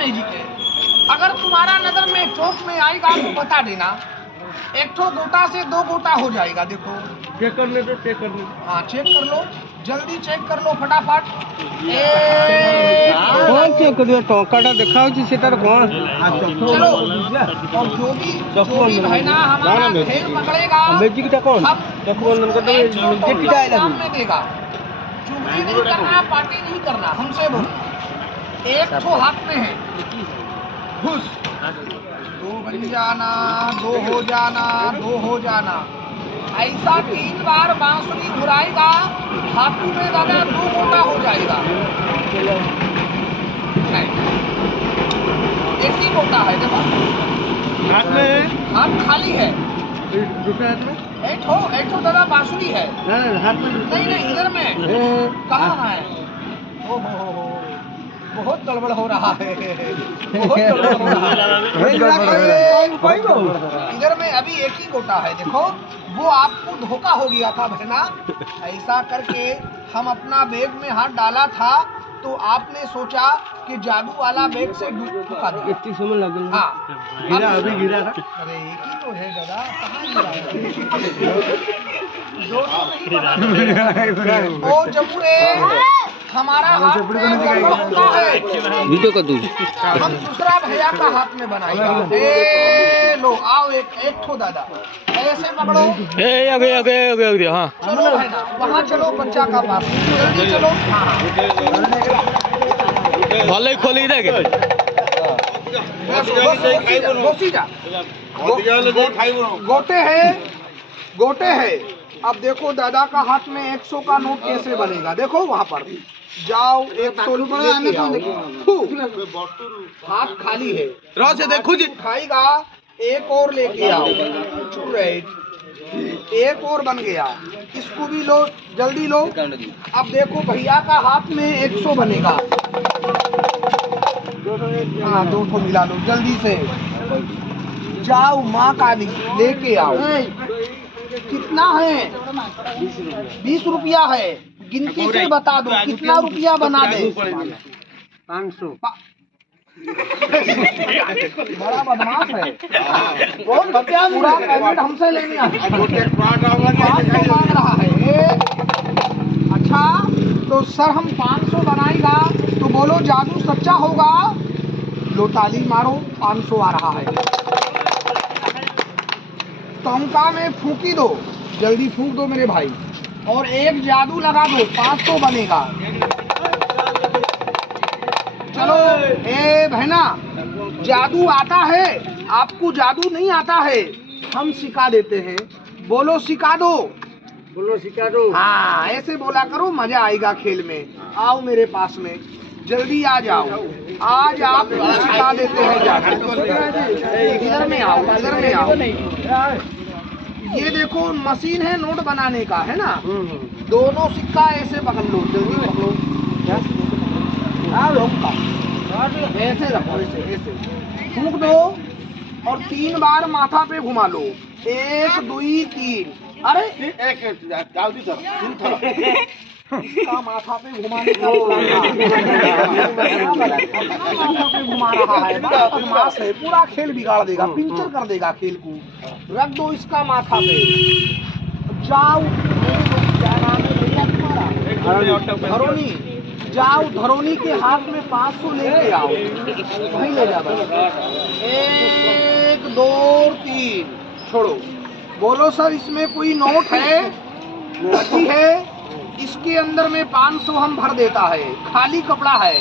Magic है। अगर तुम्हारा नजर में चौक में आएगा तो बता देना। एक ठो गोटा से 2 गोटा हो जाएगा। देखो चेक कर ले, तो चेक कर ले। हाँ चेक कर लो, जल्दी चेक कर लो फटाफट। कौन चेक कर दिया? टोकाटा देखा हो सेटार कौन? चलो, और जो भी भाई ना हमारा खेल पकड़ेगा, मैजिक टा कौन? चकबंधन का तो मैजिक इनाम में देगा। चुगली नहीं करना, पार्टी नहीं करना, हमसे बोलो। एक ठो हाथ में है घुस, 2 बन जाना, 2 हो जाना, 2 हो जाना। ऐसा 3 बार बांसुरी घुराएगा, हाथू में दादा 2 गोटा हो जाएगा। नहीं, एक ही गोटा है। देखो हाथ में है, हाथ खाली है। दूसरे हाथ में एक ठो दादा बांसुरी है। हाथ में नहीं इधर में कहाँ है? हो बहुत गड़बड़ हो रहा है, बहुत गड़बड़ हो रहा है। इधर में अभी एक ही गोटा है। देखो वो आपको धोखा हो गया था बहना। ऐसा करके हम अपना बैग में हाथ डाला था तो आपने सोचा कि जादू वाला बैग से धोखा दिया। इतनी समय लगी। हाँ गिरा, अभी गिरा ना। अरे एक ही तो है दादा, कहाँ गिरा? ओ जमुरे, हमारा हाथ में गड़बड़ होता है। वीडियो का दूध हम दूसरा भैया का हाथ में बनाएगा। ए लो आओ, एक ठो दादा ऐसे पकड़ो। आगे हाँ। चलो भाई ना वहाँ चलो, बच्चा का पास जल्दी चलो। भले खोली देगे। गोटे है। अब देखो दादा का हाथ में 100 का नोट कैसे बनेगा। देखो वहाँ पर जाओ, 100 रुपये हाथ खाली है। से देखो जी, उठाएगा, एक और लेके आओ। एक और बन गया, इसको भी लो, जल्दी लो। अब देखो भैया का हाथ में 100 बनेगा। हाँ 200 मिला लो जल्दी से। जाओ माँ का लेके आओ। कितना है? 20 रुपया है। गिनती से बता दो कितना रुपया बना दे। 500। बड़ा बदमाश है। पूरा पेमेंट हमसे लेने मांग रहा है। अच्छा तो सर हम 500 बनाएगा तो बोलो जादू सच्चा होगा। लो ताली मारो, 500 आ रहा है। टोंका में फूकी दो, जल्दी फूंक दो मेरे भाई, और एक जादू लगा दो, 500 बनेगा। चलो ए बहना, जादू आता है आपको? जादू नहीं आता है, हम सिखा देते हैं। बोलो सिखा दो, बोलो सिखा दो। हाँ ऐसे बोला करो, मजा आएगा खेल में। आओ मेरे पास में, जल्दी आ जाओ। आज आपको सिखा देते हैं जादू। इधर में आओ, इधर में आओ। ये देखो मशीन है नोट बनाने का, है ना? दोनों सिक्का ऐसे पकड़ लो, जल्दी पकड़ो। ऐसे रखो, ऐसे फूंक दो और 3 बार माथा पे घुमा लो। 1 2 3। अरे इसका माथा पे घुमाने का माथा पे घुमा रहा है। बड़ा बदमाश है, पूरा खेल बिगाड़ देगा, पिंचर कर देगा खेल को। रख दो इसका माथा पे। जाओ, क्या नाम है भैया तुम्हारा? धरोनी। जाओ धरोनी के हाथ में 500 लेके आओ, वहीं ले जा बस। 1 2 3 छोड़ो। बोलो सर इसमें कोई नोट है? बची है, इसके अंदर में 500 हम भर देता है, खाली कपड़ा है।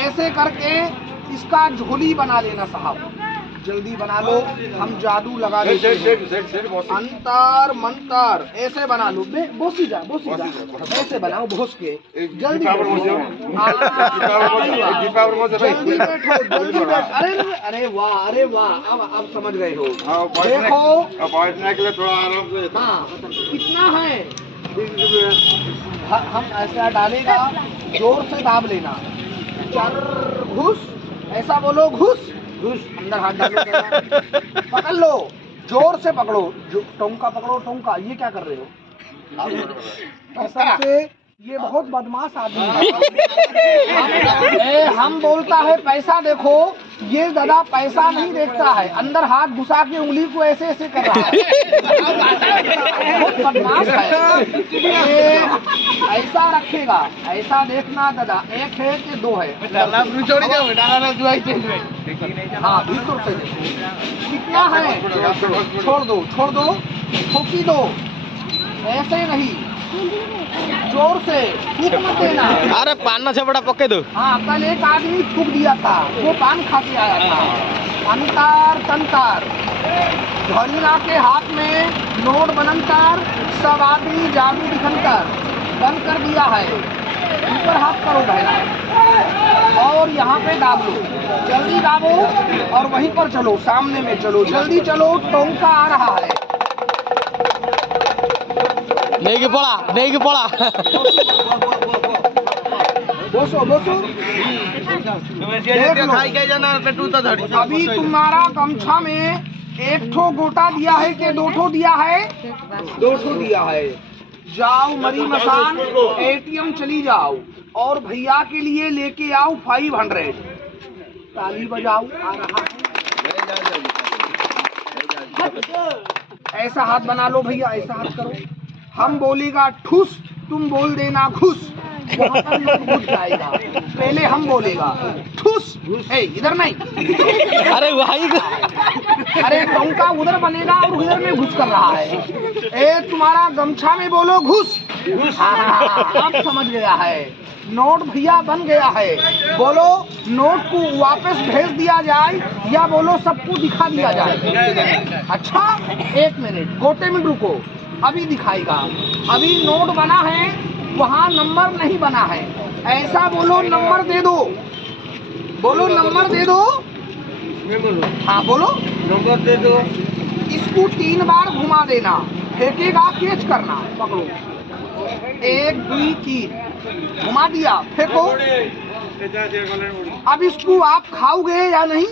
ऐसे करके इसका झोली बना लेना साहब, जल्दी बना लो, हम जादू लगा देते हैं। अंतर मंतर ऐसे बना लो। बोसी जा, ऐसे बनाओ भोस के। जल्दी जल्दी बैठो, जल्दी बैठो। अरे वाह, अरे वाह, अब समझ गए हो। देखो बैठने के लिए थोड़ा आराम से। हाँ कितना है? हम ऐसा डालेगा, जोर से दाब लेना। चर घुस, ऐसा बोलो घुस घुस, अंदर हाथ डालो, पकड़ लो, जोर से पकड़ो। टोंका पकड़ो, टोंका। ये क्या कर रहे हो? कसम से ये बहुत बदमाश आदमी है। हम बोलता है पैसा देखो, ये दादा पैसा नहीं देखता है, अंदर हाथ घुसा के उंगली को ऐसे ऐसे कर रहा है। बहुत बदमाश है ये। ऐसा रखेगा, ऐसा देखना दादा, एक है कि दो है। हाँ बिल्कुल से देखो कितना है, छोड़ दो ठोकी दो, ऐसे नहीं, जोर से थूक मत देना। अरे पान ना छपड़ा पक्के दो। हाँ कल एक आदमी थूक दिया था, वो पान खा के आया था। अंतर तंतर धनीरा के हाथ में नोट बनंतर, सब आदमी जादू दिखंतर बंद कर दिया है। ऊपर हाथ करो पहला और यहाँ पे दाब लो, जल्दी दाबो और वहीं पर चलो, सामने में चलो, जल्दी चलो, टोंका आ रहा है। नहीं की पड़ा बोसो अभी तुम्हारा गमछा में एक ठो गोटा दिया है कि दो ठो दिया है? दो ठो दिया है। जाओ मरी मसान ATM चली जाओ और भैया के लिए लेके आओ 500। ताली बजाओ, आ रहा है। ऐसा हाथ बना लो भैया, ऐसा हाथ करो। हम बोलेगा ठुस, तुम बोल देना घुस, वहाँ पर लोग घुस जाएगा। पहले हम बोलेगा ठुस, इधर नहीं। अरे वही अरे टोंका उधर बनेगा और उधर में घुस कर रहा है। तुम्हारा गमछा में बोलो घुस। हाँ, अब समझ गया है। नोट भैया बन गया है। बोलो नोट को वापस भेज दिया जाए या बोलो सबको दिखा दिया जाए? अच्छा 1 मिनट, गोटे में रुको, अभी दिखाएगा। अभी नोट बना है, वहाँ नंबर नहीं बना है। ऐसा बोलो नंबर दे दो, बोलो नंबर दे दो। हाँ बोलो नंबर दे दो। इसको 3 बार घुमा देना, फेंकेगा कैच करना, पकड़ो 1 2 3 घुमा दिया, फेंको। अब इसको आप खाओगे या नहीं?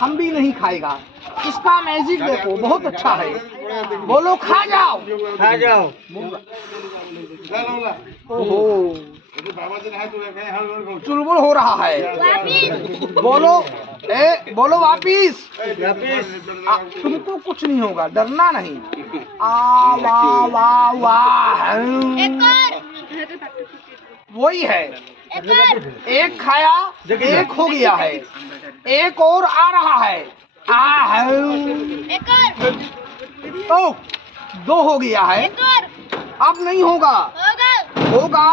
हम भी नहीं खाएगा। इसका मैजिक देखो, बहुत अच्छा है। बोलो खा जाओ। ओहो चुलबुल हो रहा है। बोलो बोलो वापिस। तुमको कुछ नहीं होगा, डरना नहीं। आ वाह वाह वाह, वही है। एक खाया, एक हो गया है, एक और आ रहा है। ओ 2 हो गया है, अब नहीं होगा, होगा।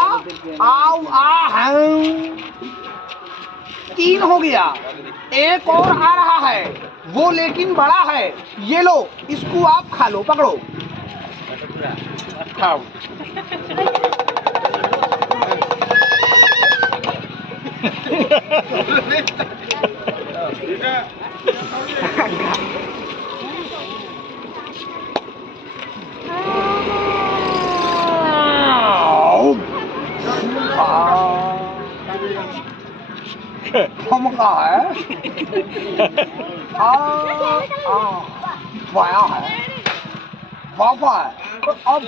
आओ 3 हो गया, एक और आ रहा है, वो लेकिन बड़ा है। ये लो, इसको आप खा लो, पकड़ो, खाओ। हम का है, वाया है, वापा है, अब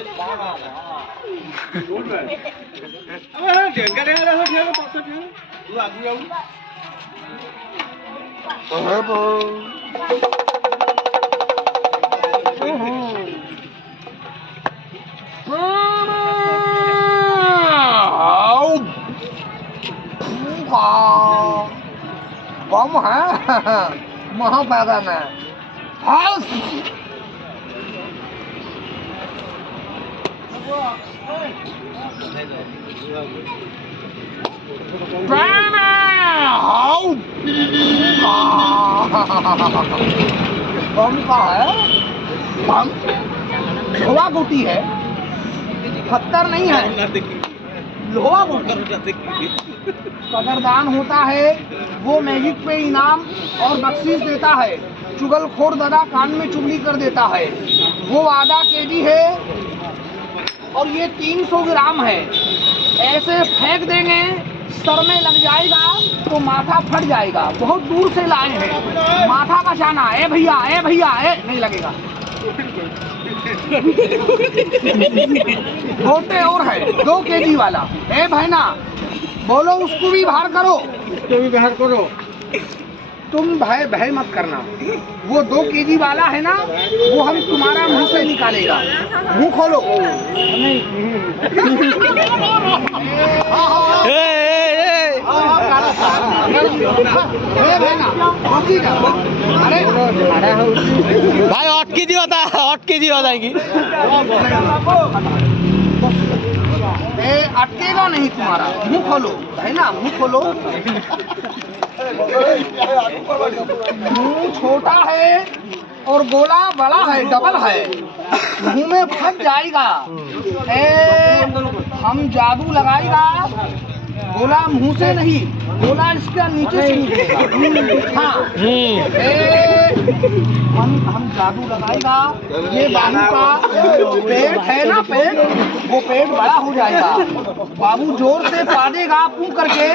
कम है महापैदा में। कम का है, लोहा गोटी है, पत्थर नहीं है, लोहा गोटी। कदरदान होता है, वो मैजिक पे इनाम और बख्शीश देता है। चुगलखोर दादा कान में चुगली कर देता है, वो आधा केजी है और ये 300 ग्राम है। ऐसे फेंक देंगे, सर में लग जाएगा। तो माथा फट जाएगा। बहुत दूर से लाए हैं, माथा का जाना। ए भैया, ए भैया, ए नहीं लगेगा। गोटे और है 2 केजी वाला। ए भाईना, बोलो उसको भी बाहर करो। इसको भी बाहर करो। तुम भय मत करना। वो 2 केजी वाला है ना, वो हम तुम्हारा मुंह से निकालेगा। मुंह खोलो। अरे भाई अटकी जी होता जाएगी। अटकेगा नहीं तुम्हारा। मुंह खोलो है ना, मुंह खोलो। मुंह छोटा है और गोला बड़ा है, डबल है, मुंह में फंस जाएगा। हम जादू लगाएगा, गोला मुंह से नहीं, गोला इसका नीचे से निकलेगा। हाँ, हम जादू लगाएगा। ये बाबू का पेट है ना, पेट, वो पेट बड़ा हो जाएगा। बाबू जोर से पादेगा, पू करके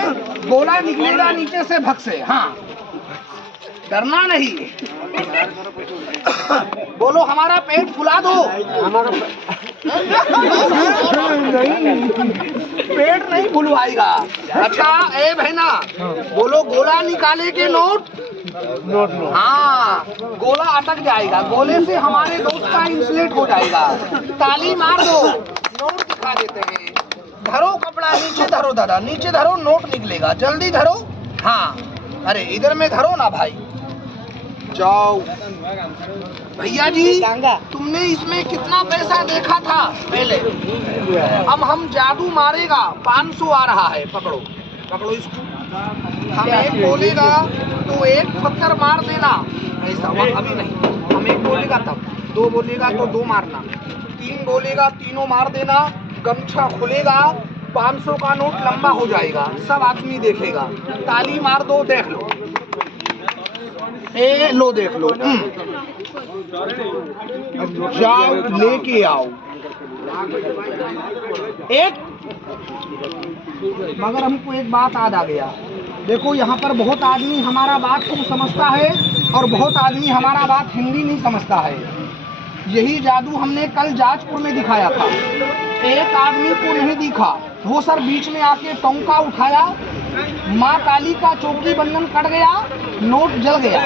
गोला निकलेगा नीचे से भग से। हाँ, डरना नहीं। बोलो हमारा पेट फुला दो। पेट नहीं फुलवाएगा। अच्छा ए बहना, बोलो गोला निकाले के नोट। हाँ, गोला अटक जाएगा, गोले से हमारे दोस्त का इंसुलेट हो जाएगा। ताली मार दो, नोट दिखा देते हैं। धरो कपड़ा, नीचे धरो दादा, नीचे धरो, नोट निकलेगा। जल्दी धरो। हाँ, अरे इधर में धरो ना भाई। जाओ भैया जी, तुमने इसमें कितना पैसा देखा था पहले? अब हम जादू मारेगा, 500 आ रहा है। पकड़ो पकड़ो इसको। हम एक बोलेगा तो एक पत्थर मार देना, ऐसा अभी नहीं। हम एक बोलेगा तब, 2 बोलेगा तो 2 मारना, 3 बोलेगा तीनों मार देना। गमछा खुलेगा, 500 का नोट लंबा हो जाएगा, सब आदमी देखेगा। ताली मार दो, देख लो। ए लो, देख लो। जाओ लेके आओ एक। मगर हमको एक बात याद आ गया। देखो यहाँ पर बहुत आदमी हमारा बात को समझता है और बहुत आदमी हमारा बात हिंदी नहीं समझता है। यही जादू हमने कल जाजपुर में दिखाया था। एक आदमी को नहीं दिखा, वो सर बीच में आके टोंका उठाया, माँ काली का चौकी बंधन कट गया, नोट जल गया,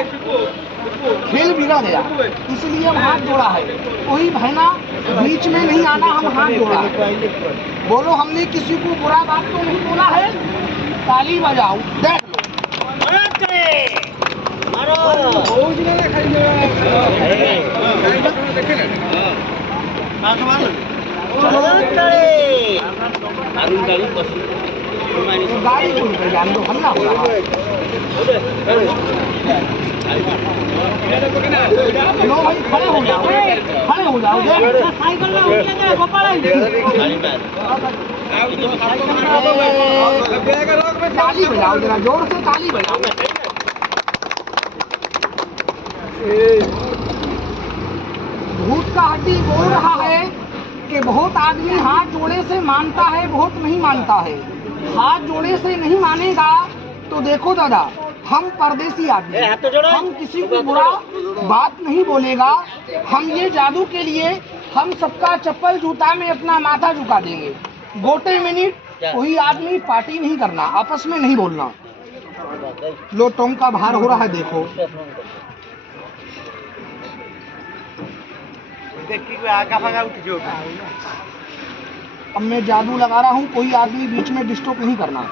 खेल बिगड़ गया। इसलिए हम हाथ जोड़ा है। कोई बहना बीच में नहीं आना, हम हाथ जोड़ा है। बोलो हमने किसी को बुरा बात तो नहीं बोला है। ताली बजाओ, देख लो। गाड़ी को निकल जाने दो, हमला हो रहा है। लो भाई, खड़े हो जाओ, खड़े हो जाओ। ताली बजाओ, जरा जोर से ताली बजाओ। भूत का हड्डी बोल रहा है कि बहुत आदमी हाथ जोड़े से मानता है, बहुत नहीं मानता है। हाथ जोड़े से नहीं मानेगा तो देखो दादा, हम परदेसी आदमी, हम किसी को बुरा बात नहीं बोलेगा। हम ये जादू के लिए हम सबका चप्पल जूता में अपना माथा झुका देंगे। गोटे मिनट कोई आदमी पार्टी नहीं करना, आपस में नहीं बोलना। लो टोंका बाहर हो रहा है, देखो। अब मैं जादू लगा रहा हूँ, कोई आदमी बीच में डिस्टर्ब नहीं करना।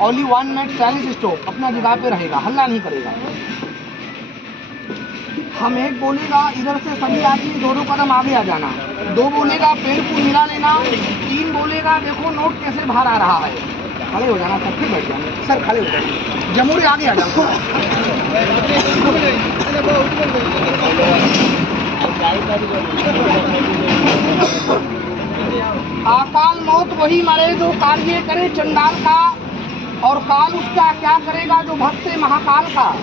ओनली 1 मिनट साइलेंस स्टॉप, अपना जगह पे रहेगा, हल्ला नहीं करेगा। हम एक बोलेगा, इधर से सभी आदमी 2-2 कदम आगे आ जाना। 2 बोलेगा, पेड़ को मिला लेना। 3 बोलेगा, देखो नोट कैसे बाहर आ रहा है। खड़े हो जाना, सब फिर बैठ जाना। सर खड़े हो जाना, जमुरे आगे आ जाना। अकाल मौत वही मरे जो कार्य करे चंडाल का, और काल उसका क्या करेगा जो भक्त है महाकाल का।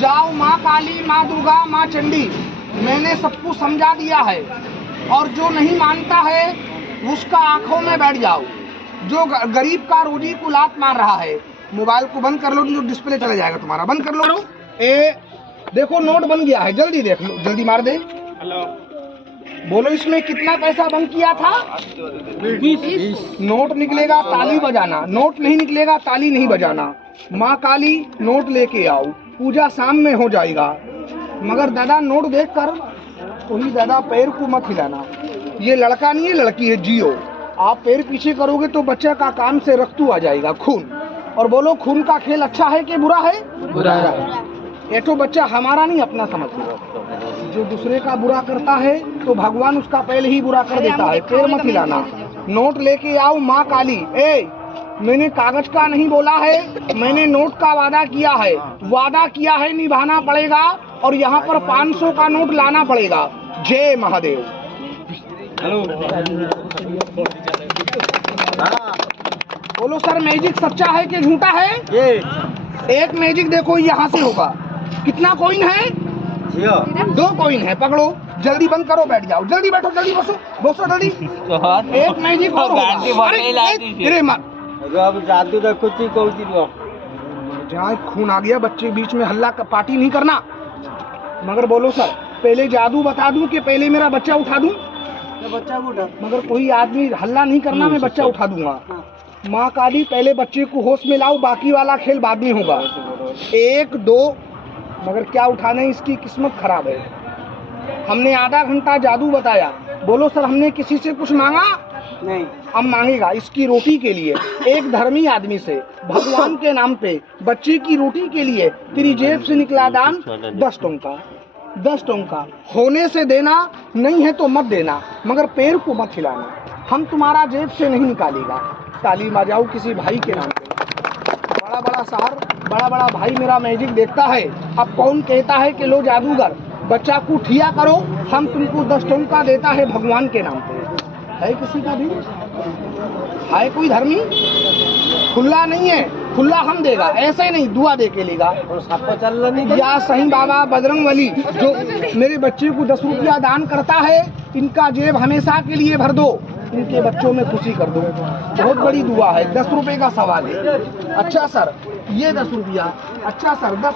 जाओ माँ काली, माँ दुर्गा, माँ चंडी, मैंने सबको समझा दिया है। और जो नहीं मानता है उसका आंखों में बैठ जाओ। जो गरीब का रोजी को लात मार रहा है मोबाइल को बंद कर लो, जो डिस्प्ले चला जाएगा तुम्हारा। बंद कर लो। ए देखो नोट बन गया है, जल्दी देख लो, जल्दी मार दे। हेलो, बोलो इसमें कितना पैसा बंद किया था? 20। नोट निकलेगा ताली बजाना, नोट नहीं निकलेगा ताली नहीं बजाना। माँ काली नोट लेके आओ, पूजा शाम में हो जाएगा। मगर दादा नोट देखकर कोई दादा पैर को मत हिलाना। ये लड़का नहीं है, लड़की है, जियो। आप पैर पीछे करोगे तो बच्चे का कान से रक्तू आ जाएगा, खून। और बोलो खून का खेल अच्छा है कि बुरा है? बुरा है। ये तो बच्चा हमारा नहीं अपना समझ लो। जो दूसरे का बुरा करता है तो भगवान उसका पहले ही बुरा कर देता है। पैर मत हिलाना। नोट लेके आओ माँ काली। ए मैंने कागज का नहीं बोला है, मैंने नोट का वादा किया है। वादा किया है, निभाना पड़ेगा। और यहाँ पर 500 का नोट लाना पड़ेगा। जय महादेव। बोलो सर मैजिक सच्चा है कि झूठा है? एक मैजिक देखो यहाँ से होगा। कितना कॉइन है? 2 कॉइन है। पकड़ो, जल्दी बंद करो, बैठ जाओ। जल्दी बैठो, जल्दी बसो जल्दी। एक मैजिक और होगा। अरे जादू तो कुछ ही कहूँ जहाँ खून आ गया, बच्चे बीच में हल्ला पार्टी नहीं करना। मगर बोलो सर पहले जादू बता दूं कि पहले मेरा बच्चा उठा दूं? बच्चा को उठा। मगर कोई आदमी हल्ला नहीं करना, मैं बच्चा उठा दूंगा। माँ काली पहले बच्चे को होश में लाओ, बाकी वाला खेल बाद में होगा। 1 2। मगर क्या उठाने, इसकी किस्मत खराब है। हमने आधा घंटा जादू बताया। बोलो सर हमने किसी से कुछ मांगा नहीं? अब मांगेगा इसकी रोटी के लिए, एक धर्मी आदमी से, भगवान के नाम पे, बच्चे की रोटी के लिए। तेरी जेब से निकला दान 10 टंका। 10 टंका होने से देना, नहीं है तो मत देना। मगर पैर को मत हिलाना, हम तुम्हारा जेब से नहीं निकालेगा। ताली बजाओ किसी भाई के नाम पे। बड़ा बड़ा शहर, बड़ा बड़ा भाई मेरा मैजिक देखता है। अब कौन कहता है कि लो जादूगर बच्चा को ठिया करो, हम तुमको 10 टंका देता है भगवान के नाम पे। है किसी का भी? है कोई धर्मी? खुला नहीं है, खुला हम देगा, ऐसे नहीं दुआ दे के लेगा। सबको चल रहा नहीं? या सही बाबा बजरंगबली जो मेरे बच्चे को 10 रुपया दान करता है, इनका जेब हमेशा के लिए भर दो, इनके बच्चों में खुशी कर दो। बहुत बड़ी दुआ है। 10 रुपए का सवाल है। अच्छा सर ये 10 रुपया। अच्छा सर 10